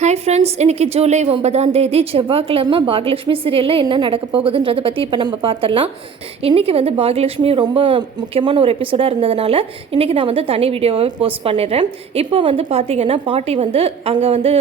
Hi friends இன்னைக்கு ஜூலை ஒன்பதாம் தேதி செவ்வாய்க்கிழமை பாகலட்சுமி சீரியலில் என்ன நடக்க போகுதுன்றதை பற்றி இப்போ நம்ம பார்த்துடலாம். இன்றைக்கி வந்து பாகலட்சுமி ரொம்ப முக்கியமான ஒரு எபிசோடாக இருந்ததுனால இன்றைக்கி நான் வந்து தனி வீடியோவை போஸ்ட் பண்ணிடுறேன். இப்போ வந்து பார்த்தீங்கன்னா பாட்டி வந்து அங்கே வந்து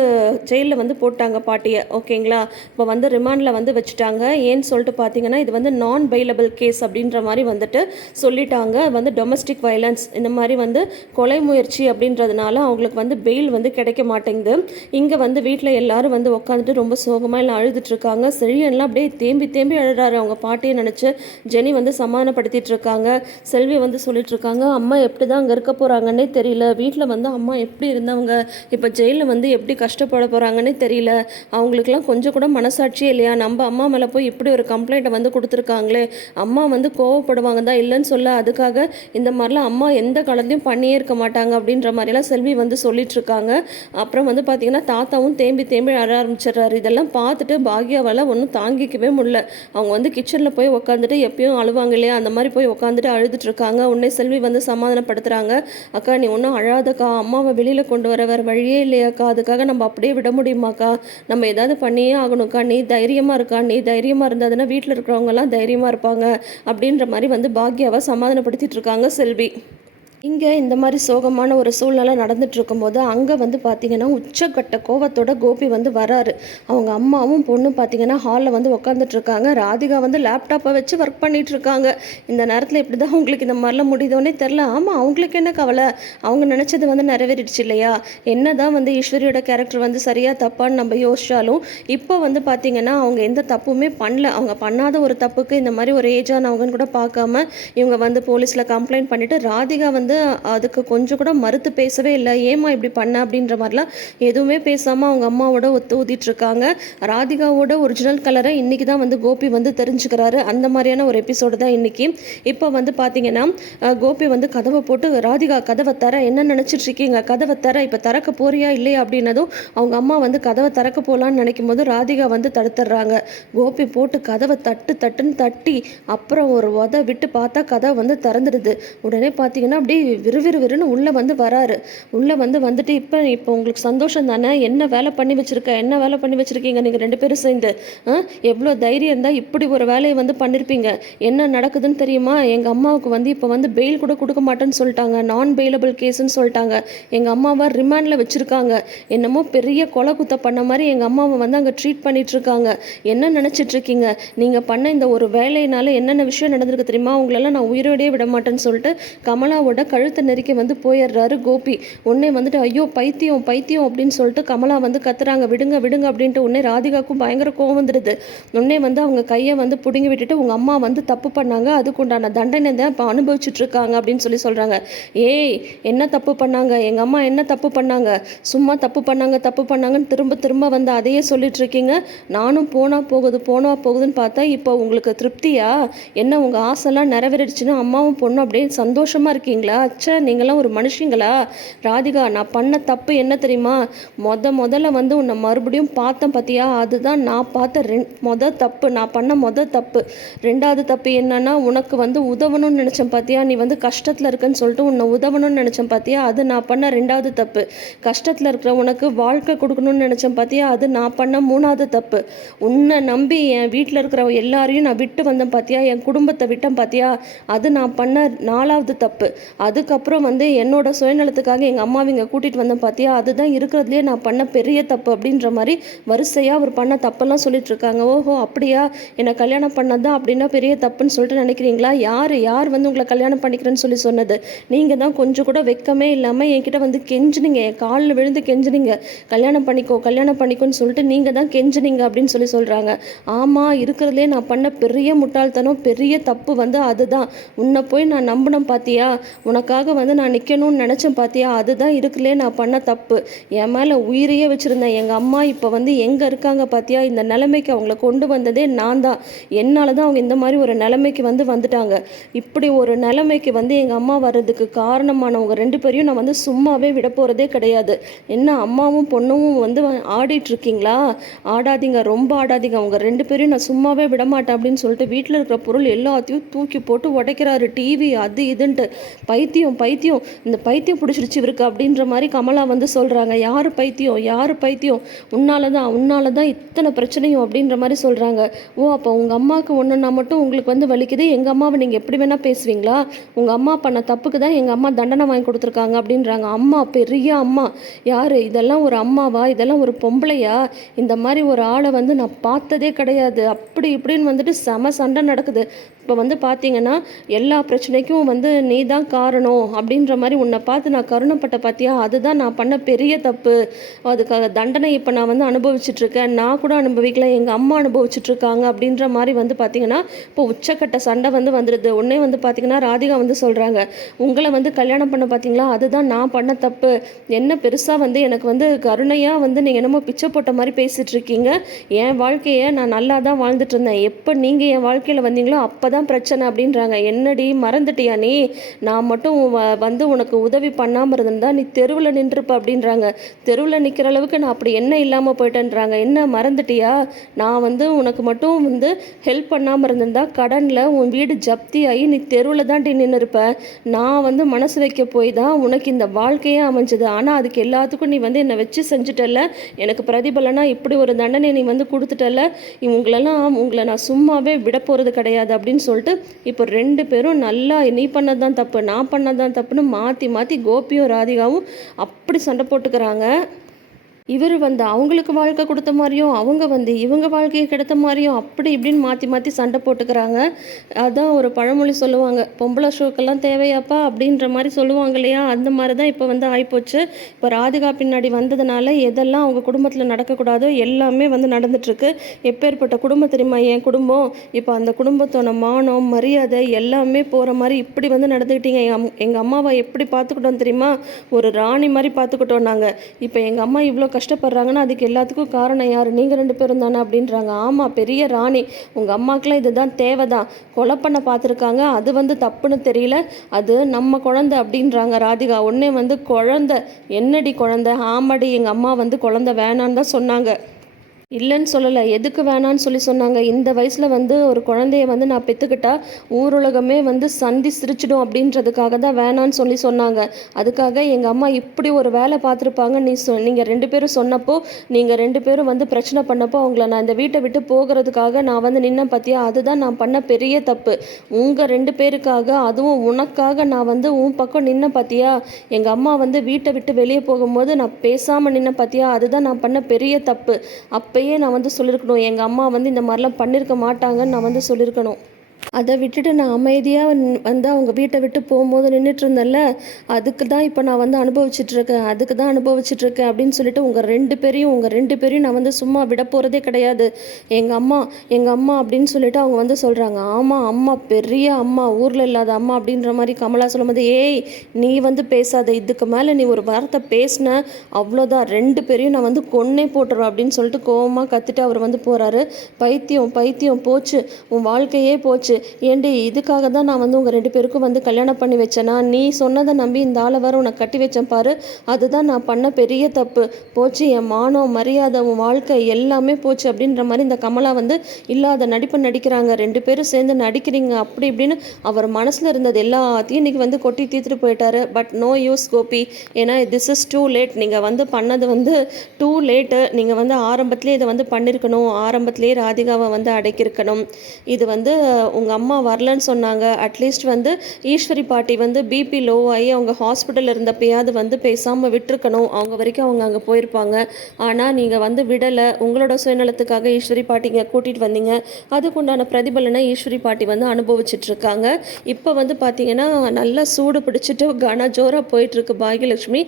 ஜெயிலில் வந்து போட்டாங்க பாட்டியை ஓகேங்களா இப்போ வந்து ரிமாண்டில் வந்து வச்சுட்டாங்க. ஏன்னு சொல்லிட்டு பார்த்தீங்கன்னா இது வந்து நான் பெயிலபிள் கேஸ் அப்படின்ற மாதிரி வந்துட்டு சொல்லிட்டாங்க. வந்து டொமஸ்டிக் வயலன்ஸ் இந்த மாதிரி வந்து கொலை முயற்சி அப்படின்றதுனால அவங்களுக்கு வந்து பெயில் வந்து கிடைக்க மாட்டேங்குது. இங்கே வந்து வீட்டில் எல்லாரும் வந்து உட்காந்துட்டு ரொம்ப சோகமாக எல்லாம் அழுதுட்டுருக்காங்க செழியன்லாம் அப்படியே தேம்பி தேம்பி அழுறாரு. அவங்க பாட்டியை நினச்சி ஜெனி வந்து சமாதானப்படுத்திட்டு இருக்காங்க. செல்வி வந்து சொல்லிட்டு இருக்காங்க அம்மா எப்படி தான் அங்கே இருக்க போகிறாங்கன்னே தெரியல. வீட்டில் வந்து அம்மா எப்படி இருந்தவங்க? இப்போ ஜெயிலில் வந்து எப்படி கஷ்டப்பட போகிறாங்கன்னே தெரியல. அவங்களுக்குலாம் கொஞ்சம் கூட மனசாட்சியே இல்லையா? நம்ம அம்மா மேலே போய் இப்படி ஒரு கம்ப்ளைண்ட்டை வந்து கொடுத்துருக்காங்களே. அம்மா வந்து கோவப்படுவாங்க தான் இல்லைன்னு சொல்ல அதுக்காக இந்த மாதிரிலாம் அம்மா எந்த காலத்தையும் பண்ணியே இருக்க மாட்டாங்க. அப்படின்ற மாதிரிலாம் செல்வி வந்து சொல்லிட்டு இருக்காங்க அப்புறம் வந்து பார்த்தீங்கன்னா தாத்தாவும் தேம்பி தேம்பி அழ ஆரம்பிச்சிடுறாரு. இதெல்லாம் பார்த்துட்டு பாக்யாவால் ஒன்றும் தாங்கிக்கவே முடியல. அவங்க வந்து கிச்சனில் போய் உட்காந்துட்டு எப்பயும் அழுவாங்க இல்லையா? அந்த மாதிரி போய் உட்காந்துட்டு அழுதுட்டு இருக்காங்க. உன்னை செல்வி வந்து சமாதானப்படுத்துகிறாங்க அக்கா நீ ஒன்றும் அழாதக்கா. அம்மாவை வெளியில் கொண்டு வர வேறு வழியே இல்லையாக்கா. அதுக்காக நம்ம அப்படியே விட முடியுமாக்கா? நம்ம ஏதாவது பண்ணியே ஆகணும்க்கா. நீ தைரியமாக இருக்கா? நீ தைரியமாக இருந்ததுன்னா வீட்டில் இருக்கிறவங்கலாம் தைரியமாக இருப்பாங்க. அப்படின்ற மாதிரி வந்து பாக்யாவை சமாதானப்படுத்திட்டு இருக்காங்க செல்வி. இங்கே இந்த மாதிரி சோகமான ஒரு சூழ்நிலை நடந்துட்டு இருக்கும்போது அங்கே வந்து பார்த்தீங்கன்னா உச்சக்கட்ட கோவத்தோட கோபி வந்து வராரு. அவங்க அம்மாவும் பொண்ணும் பார்த்தீங்கன்னா ஹாலில் வந்து உட்காந்துட்டு இருக்காங்க ராதிகா வந்து லேப்டாப்பை வச்சு ஒர்க் பண்ணிட்டு இருக்காங்க இந்த நேரத்தில் இப்படி தான் உங்களுக்கு இந்த மாதிரிலாம் முடியுதோன்னே தெரில ஆமாம் அவங்களுக்கு என்ன கவலை? அவங்க நினச்சது வந்து நிறைவேறிடுச்சு இல்லையா? என்ன தான் வந்து ஈஸ்வரியோட கேரக்டர் வந்து சரியாக தப்பான்னு நம்ம யோசிச்சாலும் இப்போ வந்து பார்த்தீங்கன்னா அவங்க எந்த தப்புமே பண்ணல. அவங்க பண்ணாத ஒரு தப்புக்கு இந்த மாதிரி ஒரு ஏஜானவங்கன்னு கூட பார்க்காம இவங்க வந்து போலீஸில் கம்ப்ளைண்ட் பண்ணிவிட்டு ராதிகா வந்து அதுக்கு கொஞ்சம் கூட மறுத்து பேசவே இல்லை. ஏமா இப்படி பண்ண? அப்படின்ற மாதிரிலாம் எதுவுமே பேசாமல் அவங்க அம்மாவோட ஒத்து ஊதிட்டு இருக்காங்க ராதிகாவோட ஒரிஜினல் கலரை இன்னைக்கு தான் வந்து கோபி வந்து தெரிஞ்சுக்கிறாரு. அந்த மாதிரியான ஒரு எபிசோடு தான் இன்னைக்கு. இப்போ வந்து பார்த்தீங்கன்னா கோபி வந்து கதவை போட்டு ராதிகா கதவை தர. என்ன நினச்சிட்டு இருக்கீங்க? கதவை தர. இப்போ திறக்க போறியா? இல்லையா? அப்படின்னதும் அவங்க அம்மா வந்து கதவை திறக்க போகலான்னு நினைக்கும் போது ராதிகா வந்து தடுத்துடுறாங்க. கோபி போட்டு கதவை தட்டு தட்டுன்னு தட்டி அப்புறம் ஒரு உத விட்டு பார்த்தா கதவை வந்து திறந்துடுது. உடனே பார்த்தீங்கன்னா அப்படியே விறுவிறுவிறுன்னு உள்ளே வந்து வராரு. உள்ளே வந்து வந்துட்டு இப்போ இப்போ உங்களுக்கு சந்தோஷம் தானே? என்ன வேலை பண்ணி வச்சுருக்க? என்ன வேலை பண்ணி வச்சுருக்கீங்க? நீங்கள் ரெண்டு பேரும் சேர்ந்து ஆ? எவ்வளோ தைரியம் இருந்தால் இப்படி ஒரு வேலையை வந்து பண்ணியிருப்பீங்க என்ன நடக்குதுன்னு தெரியுமா? எங்கள் அம்மாவுக்கு வந்து இப்போ வந்து பெயில் கூட கொடுக்க மாட்டேன்னு சொல்லிட்டாங்க. நான் பெயிலபிள் கேஸ்ன்னு சொல்லிட்டாங்க. எங்கள் அம்மாவை ரிமாண்டில் வச்சுருக்காங்க. என்னமோ பெரிய கொலை குத்த பண்ண மாதிரி எங்கள் அம்மாவை வந்து அங்கே ட்ரீட் பண்ணிகிட்ருக்காங்க என்ன நினச்சிட்ருக்கீங்க நீங்கள் பண்ண இந்த ஒரு வேலையினால என்னென்ன விஷயம் நடந்திருக்கு தெரியுமா? உங்களெல்லாம் நான் உயிரோடையே விட மாட்டேன்னு சொல்லிட்டு கமலாவோட கழுத்தை நெருக்கி வந்து போயிடுறாரு கோபி. உடனே வந்துட்டு ஐயோ பைத்தியம் பைத்தியம் அப்படின்னு சொல்லிட்டு கமலா வந்து கத்துறாங்க. விடுங்க விடுங்க அப்படின்ட்டு உடனே ராதிகாவுக்கும் பயங்கர கோவம் வந்துடுது. உடனே வந்து அவங்க கையை வந்து பிடுங்கி விட்டுட்டு உங்கள் அம்மா வந்து தப்பு பண்ணாங்க. அதுக்குண்டான தண்டனை தான் இப்போ அனுபவிச்சுட்டு இருக்காங்க அப்படின்னு சொல்லி சொல்கிறாங்க ஏய் என்ன தப்பு பண்ணாங்க? எங்கள் அம்மா என்ன தப்பு பண்ணாங்க? சும்மா தப்பு பண்ணாங்க தப்பு பண்ணாங்கன்னு திரும்ப திரும்ப வந்து அதையே சொல்லிட்டு இருக்கீங்க. நானும் போனா போகுது போனா போகுதுன்னு பார்த்தா இப்போ உங்களுக்கு திருப்தியா? என்ன உங்கள் ஆசைலாம் நிறைவேறிடுச்சுன்னா அம்மாவும் பொண்ணும் அப்படியே சந்தோஷமா இருக்கீங்களா? அச்சா நீங்களாம் ஒரு மனுஷங்களா? ராதிகா நான் பண்ண தப்பு என்ன தெரியுமா? மொத முதல்ல வந்து உன்னை மறுபடியும் பார்த்தேன் பார்த்தியா அதுதான் நான் பார்த்த ரெண் மொத தப்பு. நான் பண்ண மொத தப்பு. ரெண்டாவது தப்பு என்னன்னா உனக்கு வந்து உதவணும்னு நினச்சேன் பார்த்தியா நீ வந்து கஷ்டத்தில் இருக்குன்னு சொல்லிட்டு உன்னை உதவணும்னு நினச்சேன் பார்த்தியா அது நான் பண்ண ரெண்டாவது தப்பு. கஷ்டத்தில் இருக்கிற உனக்கு வாழ்க்கை கொடுக்கணும்னு நினச்சேன் பார்த்தியா அது நான் பண்ண மூணாவது தப்பு. உன்னை நம்பி என் வீட்டில் இருக்கிற எல்லாரையும் நான் விட்டு வந்தேன் பார்த்தியா என் குடும்பத்தை விட்டேன் பார்த்தியா அது நான் பண்ண நாலாவது தப்பு. அதுக்கப்புறம் வந்து என்னோட சுயநலத்துக்காக எங்கள் அம்மாவிங்க கூட்டிகிட்டு வந்தேன் பார்த்தியா அதுதான் இருக்கிறதுலே நான் பண்ண பெரிய தப்பு அப்படின்ற மாதிரி வரிசையாக அவர் பண்ண தப்பெல்லாம் சொல்லிட்டுருக்காங்க ஓஹோ அப்படியா? என்னை கல்யாணம் பண்ணதான் அப்படின்னா பெரிய தப்புன்னு சொல்லிட்டு நினைக்கிறீங்களா? யார் யார் வந்து உங்களை கல்யாணம் பண்ணிக்கிறேன்னு சொல்லி சொன்னது? நீங்கள் தான் கொஞ்சம் கூட வெக்கமே இல்லாமல் என்கிட்ட வந்து கெஞ்சுனீங்க. என் காலில் விழுந்து கெஞ்சுனீங்க. கல்யாணம் பண்ணிக்கோ கல்யாணம் பண்ணிக்கோன்னு சொல்லிட்டு நீங்கள் தான் கெஞ்சினீங்க அப்படின்னு சொல்லி சொல்கிறாங்க ஆமாம் இருக்கிறதுலே நான் பண்ண பெரிய முட்டாள்தனம் பெரிய தப்பு வந்து அதுதான். உன்னை போய் நான் நம்பினேன் பார்த்தியா உனக்காக வந்து நான் நிற்கணும்னு நினச்சேன் பார்த்தியா அதுதான் இருக்குல்லே நான் பண்ண தப்பு. என் மேலே உயிரையே வச்சுருந்தேன். எங்கள் அம்மா இப்போ வந்து எங்கே இருக்காங்க பார்த்தியா இந்த நிலைமைக்கு அவங்கள கொண்டு வந்ததே நான் தான். என்னால் தான் அவங்க இந்த மாதிரி ஒரு நிலைமைக்கு வந்து வந்துட்டாங்க. இப்படி ஒரு நிலைமைக்கு வந்து எங்கள் அம்மா வர்றதுக்கு காரணமானவங்க ரெண்டு பேரையும் நான் வந்து சும்மாவே விட போகிறதே கிடையாது. என்ன அம்மாவும் பொண்ணும் வந்து ஆடிட்டுருக்கீங்களா ஆடாதீங்க ரொம்ப ஆடாதீங்க. அவங்க ரெண்டு பேரையும் நான் சும்மாவே விட மாட்டேன் அப்படின்னு சொல்லிட்டு வீட்டில் இருக்கிற பொருள் எல்லாத்தையும் தூக்கி போட்டு உடைக்கிறாரு. டிவி அது இதுன்ட்டு. பை பைத்தியம் பைத்தியம் இந்த பைத்தியம் பிடிச்சிருச்சு இவருக்கு அப்படின்ற மாதிரி கமலா வந்து சொல்கிறாங்க யார் பைத்தியம்? யார் பைத்தியம்? உன்னால தான் உன்னால தான் இத்தனை பிரச்சனையும் அப்படின்ற மாதிரி சொல்கிறாங்க ஓ அப்போ உங்கள் அம்மாவுக்கு ஒன்றுனா மட்டும் உங்களுக்கு வந்து வலிக்குது. எங்கள் அம்மாவை நீங்கள் எப்படி வேணால் பேசுவீங்களா? உங்கள் அம்மா பண்ண தப்புக்கு தான் எங்கள் அம்மா தண்டனை வாங்கி கொடுத்துருக்காங்க அப்படின்றாங்க. அம்மா பெரிய அம்மா. யார்? இதெல்லாம் ஒரு அம்மாவா? இதெல்லாம் ஒரு பொம்பளையா? இந்த மாதிரி ஒரு ஆளை வந்து நான் பார்த்ததே கிடையாது. அப்படி இப்படின்னு வந்துட்டு செம சண்டை நடக்குது. இப்போ வந்து பார்த்தீங்கன்னா எல்லா பிரச்சனைக்கும் வந்து நீ தான் காரணம். அப்படின்ற மாதிரி உன்னை பார்த்து நான் கருணப்பட்ட பார்த்தியா அதுதான் நான் பண்ண பெரிய தப்பு. அதுக்காக தண்டனை இப்போ நான் வந்து அனுபவிச்சிட்ருக்கேன். நான் கூட அனுபவிக்கல. எங்கள் அம்மா அனுபவிச்சிட்ருக்காங்க அப்படின்ற மாதிரி வந்து பார்த்தீங்கன்னா இப்போ உச்சக்கட்ட சண்டை வந்து வந்துடுது உடனே வந்து பார்த்தீங்கன்னா ராதிகா வந்து சொல்கிறாங்க உங்களை வந்து கல்யாணம் பண்ண பார்த்தீங்களா அதுதான் நான் பண்ண தப்பு. என்ன பெருசாக வந்து எனக்கு வந்து கருணையாக வந்து நீங்கள் என்னமோ பிச்சை போட்ட மாதிரி பேசிகிட்ருக்கீங்க என் வாழ்க்கையை நான் நல்லா தான் வாழ்ந்துட்டு இருந்தேன் எப்போ நீங்கள் என் வாழ்க்கையில் வந்தீங்களோ அப்போ தான் பிரச்சனை அப்படின்றாங்க. என்னடி மறந்துட்டியா நீ? நான் மட்டும் வ- வந்து உனக்கு உதவி பண்ணாமல் இருந்திருந்தா நீ தெருவில் நின்றுப்ப அப்படின்றாங்க. தெருவில் நிற்கிற அளவுக்கு நான் அப்படி என்ன இல்லாமல் போயிட்டேன்றாங்க. என்ன மறந்துட்டியா? நான் வந்து உனக்கு மட்டும் வந்து ஹெல்ப் பண்ணாமல் இருந்திருந்தா கடனில் உன் வீடு ஜப்தி ஆகி நீ தெருவில் தான் நின்று இருப்ப நான் வந்து மனசு வைக்க போய் தான் உனக்கு இந்த வாழ்க்கையே அமைஞ்சது. ஆனால் அதுக்கு எல்லாத்துக்கும் நீ வந்து என்னை வச்சு செஞ்சுட்டல எனக்கு பிரதிபலனா இப்படி ஒரு தண்டனை நீ வந்து கொடுத்துட்டல்ல. இவங்களெல்லாம் உங்களை நான் சும்மாவே விட போகிறது கிடையாது அப்படின்னு சொல்லிட்டு இப்போ ரெண்டு பேரும் நல்லா நீ பண்ணது தான் தப்பு. நான் பண்ணது தான் தப்புன்னு மாற்றி மாற்றி கோபியும் ராதிகாவும் அப்படி சண்டை போட்டுக்கிறாங்க. இவர் வந்து அவங்களுக்கு வாழ்க்கை கொடுத்த மாதிரியும் அவங்க வந்து இவங்க வாழ்க்கையை கெடுத்த மாதிரியும் அப்படி இப்படின்னு மாற்றி மாற்றி சண்டை போட்டுக்கிறாங்க. அதான் ஒரு பழமொழி சொல்லுவாங்க. பொம்பளை ஷோக்கெல்லாம் தேவையாப்பா? அப்படின்ற மாதிரி சொல்லுவாங்க இல்லையா? அந்த மாதிரி தான் இப்போ வந்து ஆகிப்போச்சு இப்போ ராதிகா பின்னாடி வந்ததுனால எதெல்லாம் அவங்க குடும்பத்தில் நடக்கக்கூடாதோ எல்லாமே வந்து நடந்துட்டுருக்கு. எப்பேற்பட்ட குடும்பம் தெரியுமா? என் குடும்பம். இப்போ அந்த குடும்பத்தோட மானம் மரியாதை எல்லாமே போகிற மாதிரி இப்படி வந்து நடந்துக்கிட்டீங்க எங்கள் அம் எங்கள் அம்மாவை எப்படி பார்த்துக்கிட்டோம் தெரியுமா? ஒரு ராணி மாதிரி பார்த்துக்கிட்டோம் நாங்கள் இப்போ எங்கள் அம்மா இவ்வளோ கஷ்டப்படுறாங்கன்னா அதுக்கு எல்லாத்துக்கும் காரணம் யார்? நீங்கள் ரெண்டு பேரும் தானே அப்படின்றாங்க. ஆமாம் பெரிய ராணி. உங்கள் அம்மாக்கெலாம் இதுதான் தேவை தான் கொலை பண்ண பார்த்துருக்காங்க. அது வந்து தப்புன்னு தெரியல. அது நம்ம குழந்தை அப்படின்றாங்க ராதிகா. உடனே வந்து குழந்த. என்னடி குழந்த? ஆமாடி எங்கள் அம்மா வந்து குழந்த வேணான்னு தான் சொன்னாங்க. இல்லைன்னு சொல்லலை. எதுக்கு வேணான்னு சொல்லி சொன்னாங்க. இந்த வயசில் வந்து ஒரு குழந்தைய வந்து நான் பெற்றுக்கிட்டா ஊருலகமே வந்து சந்தி சிரிச்சிடும் அப்படின்றதுக்காக தான் வேணான்னு சொல்லி சொன்னாங்க. அதுக்காக எங்கள் அம்மா இப்படி ஒரு வேலை பார்த்துருப்பாங்க. நீ சொ நீங்கள் ரெண்டு பேரும் சொன்னப்போ நீங்கள் ரெண்டு பேரும் வந்து பிரச்சனை பண்ணப்போ அவங்கள நான் இந்த வீட்டை விட்டு போகிறதுக்காக நான் வந்து நின்ன பார்த்தியா அதுதான் நான் பண்ண பெரிய தப்பு. உங்கள் ரெண்டு பேருக்காக அதுவும் உனக்காக நான் வந்து உன் பக்கம் நின்ன பார்த்தியா எங்கள் அம்மா வந்து வீட்டை விட்டு வெளியே போகும்போது நான் பேசாமல் நின்ன பார்த்தியா அதுதான் நான் பண்ண பெரிய தப்பு. அப்போயே நான் வந்து சொல்லியிருக்கணும் எங்கள் அம்மா வந்து இந்த மாதிரிலாம் பண்ணியிருக்க மாட்டாங்கன்னு நான் வந்து சொல்லியிருக்கணும் அதை விட்டுட்டு நான் அமைதியாக வந்து அவங்க வீட்டை விட்டு போகும்போது நின்றுட்டு இருந்தேன்ல அதுக்கு தான் இப்போ நான் வந்து அனுபவிச்சுட்டு இருக்கேன் அதுக்கு தான் அனுபவிச்சுட்டு இருக்கேன் அப்படின்னு சொல்லிட்டு உங்கள் ரெண்டு பேரையும் உங்கள் ரெண்டு பேரையும் நான் வந்து சும்மா விட போகிறதே கிடையாது. எங்கள் அம்மா எங்கள் அம்மா அப்படின்னு சொல்லிட்டு அவங்க வந்து சொல்கிறாங்க ஆமாம் அம்மா பெரிய அம்மா ஊரில் இல்லாத அம்மா அப்படின்ற மாதிரி கமலா சொல்லும்போது ஏய் நீ வந்து பேசாத. இதுக்கு மேலே நீ ஒரு வார்த்தை பேசின அவ்வளோதான் ரெண்டு பேரையும் நான் வந்து கொன்னே போட்டுருவேன் அப்படின்னு சொல்லிட்டு கோவமாக கற்றுட்டு அவர் வந்து போகிறாரு பைத்தியம் பைத்தியம் போச்சு. உன் வாழ்க்கையே போச்சு. ஏண்டி இதுக்காக தான் நான் வந்து உங்கள் ரெண்டு பேருக்கும் வந்து கல்யாணம் பண்ணி வச்சேனா? நீ சொன்னதை நம்பி இந்த ஆளை வர உனக்கு கட்டி வச்சேன் பாரு. அதுதான் நான் பண்ண பெரிய தப்பு. போச்சு என் மானம் மரியாதை உன் வாழ்க்கை எல்லாமே போச்சு அப்படின்ற மாதிரி இந்த கமலா வந்து இல்லாத நடிப்பு நடிக்கிறாங்க. ரெண்டு பேரும் சேர்ந்து நடிக்கிறீங்க அப்படி இப்படின்னு அவர் மனசில் இருந்தது எல்லாத்தையும் இன்னைக்கு வந்து கொட்டி தீர்த்துட்டு போயிட்டாரு. But no use Gopi. ஏன்னா திஸ் இஸ் டூ லேட் நீங்கள் வந்து பண்ணது வந்து டூ லேட்டு நீங்கள் வந்து ஆரம்பத்திலே இதை வந்து பண்ணியிருக்கணும் ஆரம்பத்திலே ராதிகாவை வந்து அடக்கியிருக்கணும். இது வந்து உங்கள் அம்மா வரலன்னு சொன்னாங்க. அட்லீஸ்ட் வந்து ஈஸ்வரி பாட்டி வந்து பிபி லோ ஆகி அவங்க ஹாஸ்பிட்டலில் இருந்தப்பயாவது வந்து பேசாமல் விட்டுருக்கணும். அவங்க வரைக்கும் அவங்க அங்கே போயிருப்பாங்க. ஆனால் நீங்கள் வந்து விடலை. உங்களோட சுயநலத்துக்காக ஈஸ்வரி பாட்டிங்க கூட்டிகிட்டு வந்தீங்க. அதுக்குண்டான பிரதிபலனை ஈஸ்வரி பாட்டி வந்து அனுபவிச்சிட்ருக்காங்க இப்போ வந்து பார்த்தீங்கன்னா நல்லா சூடு பிடிச்சிட்டு கன ஜோராக போயிட்டுருக்கு பாகியலட்சுமி.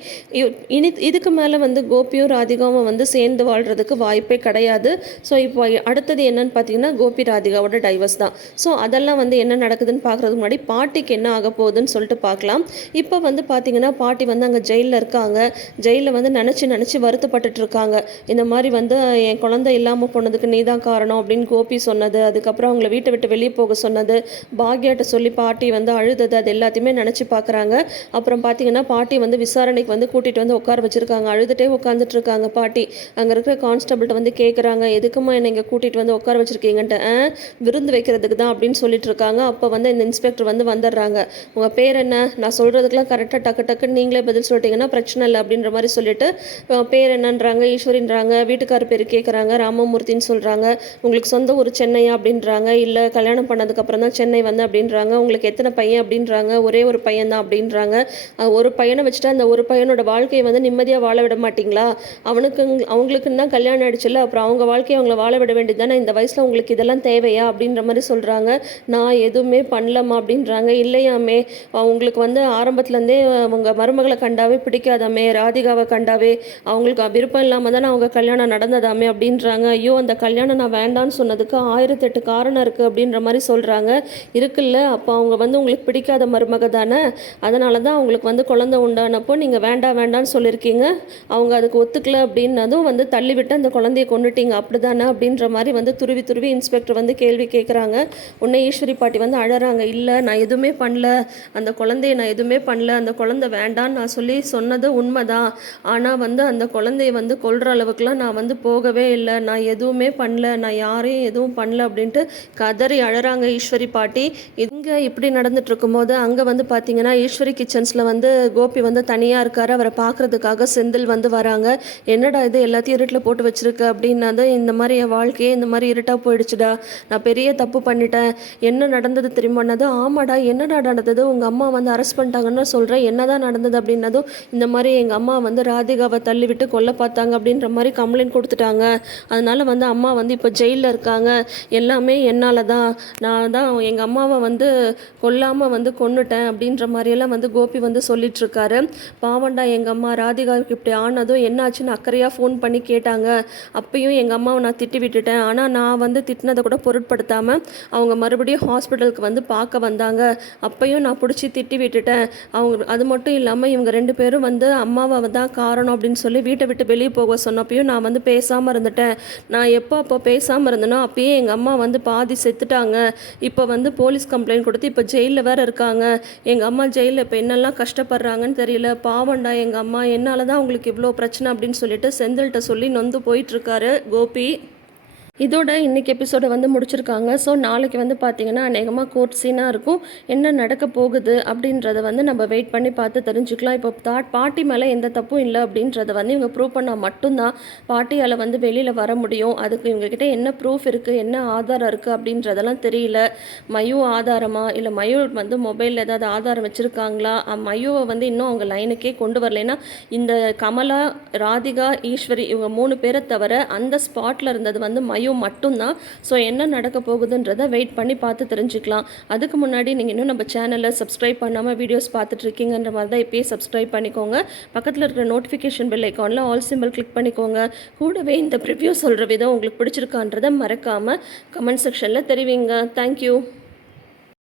இனி இதுக்கு மேலே வந்து கோபியும் ராதிகாவும் வந்து சேர்ந்து வாழ்கிறதுக்கு வாய்ப்பே கிடையாது. ஸோ இப்போ அடுத்தது என்னன்னு பார்த்தீங்கன்னா கோபி ராதிகாவோட டைவர்ஸ் தான். ஸோ அதெல்லாம் வந்து என்ன நடக்குதுன்னு பார்க்குறதுக்கு முன்னாடி பாட்டிக்கு என்ன ஆக போகுதுன்னு சொல்லிட்டு பார்க்கலாம். இப்போ வந்து பார்த்தீங்கன்னா பாட்டி வந்து அங்கே ஜெயிலில் இருக்காங்க. ஜெயிலில் வந்து நினச்சி நினச்சி வருத்தப்பட்டுட்டு இருக்காங்க. இந்த மாதிரி வந்து என் குழந்தை இல்லாமல் போனதுக்கு நீ தான் காரணம் அப்படின்னு கோபி சொன்னது. அதுக்கப்புறம் அவங்கள வீட்டை விட்டு வெளியே போக சொன்னது. பாக்யாட்ட சொல்லி பாட்டி வந்து அழுதது. அது எல்லாத்தையுமே நினச்சி பார்க்குறாங்க. அப்புறம் பார்த்தீங்கன்னா பாட்டி வந்து விசாரணைக்கு வந்து கூட்டிகிட்டு வந்து உட்கார வச்சுருக்காங்க. அழுதுகிட்டே உட்காந்துட்டு இருக்காங்க பாட்டி. அங்கே இருக்கிற கான்ஸ்டபிள்கிட்ட வந்து கேட்குறாங்க எதுக்குமா என்னை இங்கே கூட்டிகிட்டு வந்து உட்கார வச்சுருக்கீங்கன்ட்டு. விருந்து வைக்கிறதுக்கு தான் அப்படின்னு அப்படின்னு சொல்லிட்டு இருக்காங்க அப்போ வந்து இந்த இன்ஸ்பெக்டர் வந்து வந்துடுறாங்க. உங்கள் பேர் என்ன? நான் சொல்கிறதுக்கெலாம் கரெக்டாக டக்கு டக்குன்னு நீங்களே பதில் சொல்லிட்டீங்கன்னா பிரச்சனை இல்லை அப்படின்ற மாதிரி சொல்லிட்டு பேர் என்னன்றாங்க? ஈஸ்வரின்றாங்க? வீட்டுக்கார பேர் கேட்குறாங்க? ராமமூர்த்தின்னு சொல்கிறாங்க உங்களுக்கு சொந்த ஊர் சென்னையா? அப்படின்றாங்க. இல்லை கல்யாணம் பண்ணதுக்கப்புறம் தான் சென்னை வந்து அப்படின்றாங்க. உங்களுக்கு எத்தனை பையன்? அப்படின்றாங்க. ஒரே ஒரு பையன் தான் அப்படின்றாங்க. ஒரு பையனை வச்சுட்டு அந்த ஒரு பையனோட வாழ்க்கையை வந்து நிம்மதியாக வாழ விட மாட்டீங்களா? அவனுக்கு அவங்களுக்குன்னு தான் கல்யாணம் ஆயிடுச்சுல்ல. அப்புறம் அவங்க வாழ்க்கையை அவங்கள வாழ விட வேண்டியது தானே? இந்த வயசில் உங்களுக்கு இதெல்லாம் தேவையா? அப்படின்ற மாதிரி சொல்கிறாங்க நான் எதுவுமே பண்ணலம்மா அப்படின்றாங்க. இல்லையாமே அவங்களுக்கு வந்து ஆரம்பத்துலேருந்தே அவங்க மருமகளை கண்டாவே பிடிக்காதாமே ராதிகாவை கண்டாவே அவங்களுக்கு விருப்பம் இல்லாமல் தானே அவங்க கல்யாணம் நடந்ததாமே அப்படின்றாங்க. ஐயோ அந்த கல்யாணம் நான் வேண்டான்னு சொன்னதுக்கு ஆயிரத்தெட்டு காரணம் இருக்குது அப்படின்ற மாதிரி சொல்கிறாங்க இருக்குல்ல அப்போ அவங்க வந்து உங்களுக்கு பிடிக்காத மருமக தானே அதனால தான் அவங்களுக்கு வந்து குழந்தை உண்டானப்போ நீங்கள் வேண்டாம் வேண்டாம்னு சொல்லியிருக்கீங்க. அவங்க அதுக்கு ஒத்துக்கல அப்படின்னதும் வந்து தள்ளிவிட்டு அந்த குழந்தைய கொண்டுட்டீங்க அப்படி தானே அப்படின்ற மாதிரி வந்து துருவி துருவி இன்ஸ்பெக்டர் வந்து கேள்வி கேட்குறாங்க உன்னை ஈஸ்வரி பாட்டி வந்து அழறாங்க. இல்லை நான் எதுவுமே பண்ணல. அந்த குழந்தைய நான் எதுவுமே பண்ணல. அந்த குழந்தை வேண்டான்னு நான் சொல்லி சொன்னது உண்மைதான். ஆனால் வந்து அந்த குழந்தைய வந்து கொள்கிற அளவுக்குலாம் நான் வந்து போகவே இல்லை. நான் எதுவுமே பண்ணல. நான் யாரையும் எதுவும் பண்ணல அப்படின்ட்டு கதறி அழறாங்க ஈஸ்வரி பாட்டி. இங்கே இப்படி நடந்துட்டு இருக்கும்போது அங்கே வந்து பார்த்தீங்கன்னா ஈஸ்வரி கிச்சன்ஸில் வந்து கோபி வந்து தனியாக இருக்கார். அவரை பார்க்கறதுக்காக செந்தில் வந்து வராங்க. என்னடா இது எல்லாத்தையும் இருட்டில் போட்டு வச்சுருக்கு அப்படின்னா தான் இந்த மாதிரி என் வாழ்க்கையே இந்த மாதிரி இருட்டாக போயிடுச்சுடா. நான் பெரிய தப்பு பண்ணிட்டேன். என்ன நடந்தது தெரியுமானது ஆமாடா என்னடா நடந்தது? உங்கள் அம்மா வந்து அரெஸ்ட் பண்ணிட்டாங்கன்னு சொல்கிறேன் என்னதான் நடந்தது அப்படின்னதும் இந்த மாதிரி எங்கள் அம்மா வந்து ராதிகாவை தள்ளிவிட்டு கொல்ல பார்த்தாங்க அப்படின்ற மாதிரி கம்ப்ளைண்ட் கொடுத்துட்டாங்க. அதனால் வந்து அம்மா வந்து இப்போ ஜெயிலில் இருக்காங்க. எல்லாமே என்னால் தான் நான் தான் எங்கள் அம்மாவை வந்து கொல்லாமல் வந்து கொன்னுட்டேன் அப்படின்ற மாதிரியெல்லாம் வந்து கோபி வந்து சொல்லிட்டுருக்காரு. பாவண்டா எங்கள் அம்மா ராதிகாவுக்கு இப்படி ஆனதும் என்னாச்சுன்னு அக்கறையாக ஃபோன் பண்ணி கேட்டாங்க. அப்பயும் எங்கள் அம்மாவை நான் திட்டி விட்டுட்டேன். ஆனால் நான் வந்து திட்டினதை கூட பொருட்படுத்தாமல் அவங்க மறுபடியும் ஹாஸ்பிட்டலுக்கு வந்து பார்க்க வந்தாங்க. அப்பையும் நான் பிடிச்சி திட்டி விட்டுட்டேன். அவங்க அது மட்டும் இல்லாமல் இவங்க ரெண்டு பேரும் வந்து அம்மாவை தான் காரணம் அப்படின்னு சொல்லி வீட்டை விட்டு வெளியே போக சொன்னப்பையும் நான் வந்து பேசாமல் இருந்துட்டேன். நான் எப்போ அப்போ பேசாமல் இருந்தேனோ அப்பயே எங்கள் அம்மா வந்து பாதி செத்துட்டாங்க. இப்போ வந்து போலீஸ் கம்ப்ளைண்ட் கொடுத்து இப்போ ஜெயிலில் வேறு இருக்காங்க. எங்கள் அம்மா ஜெயிலில் இப்போ என்னெல்லாம் கஷ்டப்படுறாங்கன்னு தெரியல. பாவண்டா எங்கள் அம்மா என்னால் தான் அவங்களுக்கு இவ்வளோ பிரச்சனை அப்படின்னு சொல்லிட்டு செந்தில்கிட்ட சொல்லி நொந்து போயிட்டுருக்காரு கோபி. இதோட இன்னைக்கு எபிசோடை வந்து முடிச்சிருக்காங்க. ஸோ நாளைக்கு வந்து பார்த்தீங்கன்னா அநேகமாக கோர்ட் சீனாக இருக்கும். என்ன நடக்க போகுது அப்படின்றத வந்து நம்ம வெயிட் பண்ணி பார்த்து தெரிஞ்சுக்கலாம். இப்போ தாட் பாட்டி மேலே எந்த தப்பும் இல்லை அப்படின்றத வந்து இவங்க ப்ரூவ் பண்ணால் மட்டும்தான் பாட்டியால் வந்து வெளியில் வர முடியும். அதுக்கு இவங்ககிட்ட என்ன ப்ரூஃப் இருக்குது என்ன ஆதாரம் இருக்குது அப்படின்றதெல்லாம் தெரியல. மயூ ஆதாரமா? இல்லை மயூ வந்து மொபைலில் ஏதாவது ஆதாரம் வச்சுருக்காங்களா? மயூவை வந்து இன்னும் அவங்க லைனுக்கே கொண்டு வரலைன்னா இந்த கமலா ராதிகா ஈஸ்வரி இவங்க மூணு பேரை தவிர அந்த ஸ்பாட்டில் இருந்தது வந்து மயூ மட்டும்தான். ஸோ என்ன நடக்க போகுதுன்றதை வெயிட் பண்ணி பார்த்து தெரிஞ்சுக்கலாம். அதுக்கு முன்னாடி நீங்கள் இன்னும் நம்ம சேனலை சப்ஸ்கிரைப் பண்ணாமல் வீடியோஸ் பார்த்துட்டு இருக்கீங்கன்ற மாதிரி தான் இப்போயே சப்ஸ்கிரைப் பண்ணிக்கோங்க. பக்கத்தில் இருக்கிற நோட்டிஃபிகேஷன் பெல் ஐக்கானில் ஆல் சிம்பிள் கிளிக் பண்ணிக்கோங்க. கூடவே இந்த ப்ரிவ்யூ சொல்கிற விதம் உங்களுக்கு பிடிச்சிருக்கான்றதை மறக்காமல் கமெண்ட் செக்ஷனில் தெரிவிங்க. தேங்க்யூ